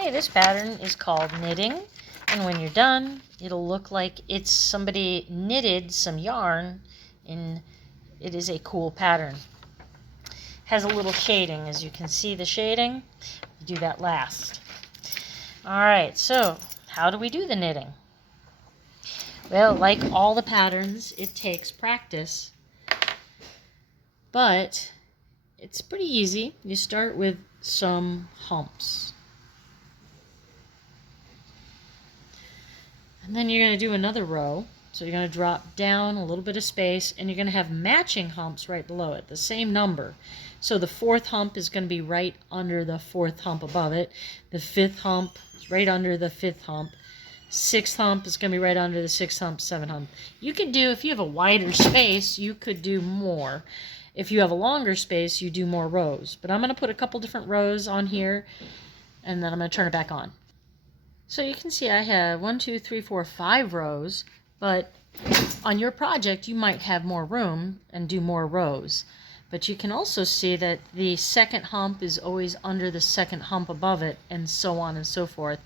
Okay, this pattern is called knitting, and when you're done, it'll look like it's somebody knitted some yarn, and it is a cool pattern. Has a little shading, as you can see the shading. Do that last. Alright, so how do we do the knitting? Well, like all the patterns, it takes practice, but it's pretty easy. You start with some humps. And then you're going to do another row. So you're going to drop down a little bit of space, and you're going to have matching humps right below it, the same number. So the fourth hump is going to be right under the fourth hump above it. The fifth hump is right under the fifth hump. Sixth hump is going to be right under the sixth hump, seventh hump. You could do, if you have a wider space, you could do more. If you have a longer space, you do more rows. But I'm going to put a couple different rows on here, and then I'm going to turn it back on. So you can see I have 1, 2, 3, 4, 5 rows, but on your project you might have more room and do more rows. But you can also see that the second hump is always under the second hump above it, and so on and so forth.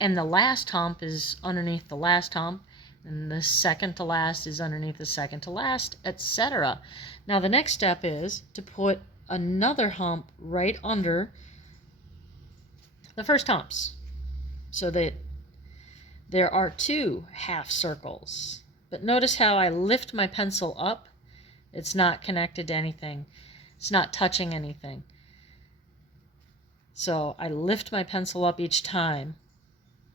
And the last hump is underneath the last hump, and the second to last is underneath the second to last, etc. Now the next step is to put another hump right under the first humps, so that there are 2 half circles. But notice how I lift my pencil up. It's not connected to anything. It's not touching anything. So I lift my pencil up each time.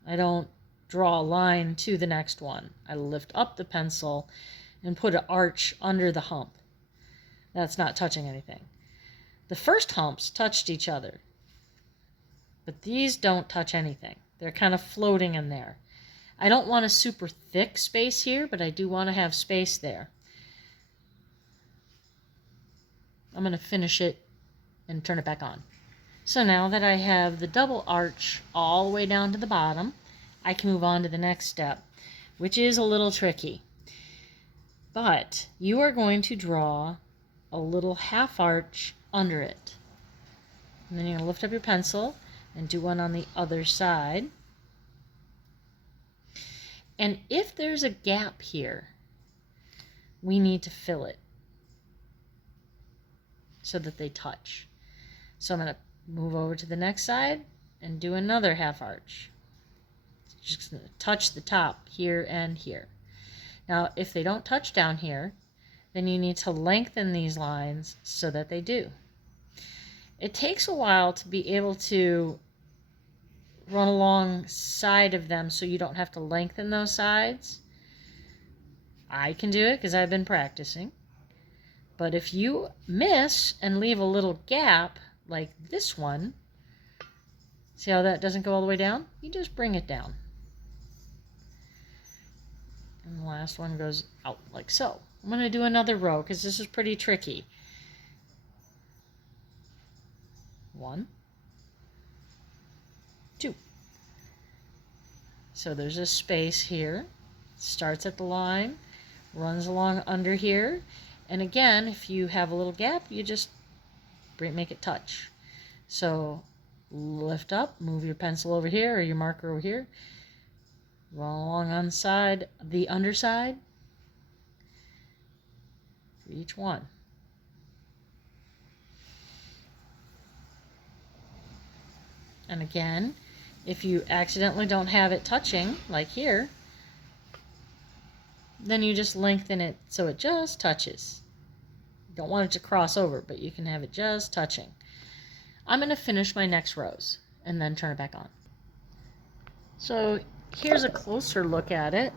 I don't draw a line to the next one. I lift up the pencil and put an arch under the hump. That's not touching anything. The first humps touched each other, but these don't touch anything. They're kind of floating in there. I don't want a super thick space here, but I do want to have space there. I'm going to finish it and turn it back on. So now that I have the double arch all the way down to the bottom, I can move on to the next step, which is a little tricky. But you are going to draw a little half arch under it. And then you're going to lift up your pencil and do one on the other side. And if there's a gap here, we need to fill it so that they touch. So I'm going to move over to the next side and do another half arch. Just going to touch the top here and here. Now, if they don't touch down here, then you need to lengthen these lines so that they do. It takes a while to be able to run alongside of them so you don't have to lengthen those sides. I can do it because I've been practicing. But if you miss and leave a little gap like this one, see how that doesn't go all the way down? You just bring it down. And the last one goes out like so. I'm going to do another row because this is pretty tricky. 1, 2. So there's a space here. Starts at the line, runs along under here. And again, if you have a little gap, you just make it touch. So lift up, move your pencil over here or your marker over here. Run along on the underside for each one. And again, if you accidentally don't have it touching, like here, then you just lengthen it so it just touches. You don't want it to cross over, but you can have it just touching. I'm going to finish my next rows and then turn it back on. So here's a closer look at it.